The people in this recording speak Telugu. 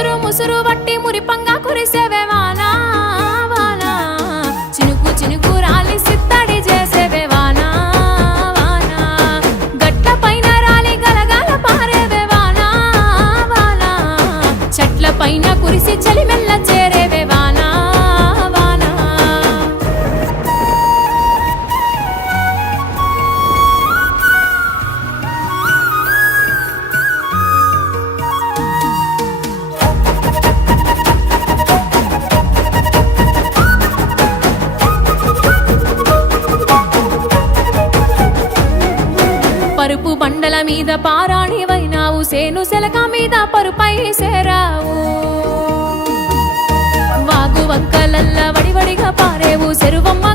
ముసురు ముసురు వట్టి మురిపంగా కురిసేవే వానా వానా చినుకు చినుకు రాలి సిత్తడి చేసేవే వానా వానా గట్ల పైన రాలి గలగల పారేవే వానా వానా చెట్ల పైన కురిసి చలిమెల్ల చేరేవే వానా వానా పరుపు బండల మీద పారాణివైనావు సేను సెలక మీద పరుపై సేరావు వాగు వంకలల్ల వడివడిగా పారేవు చెరువమ్మ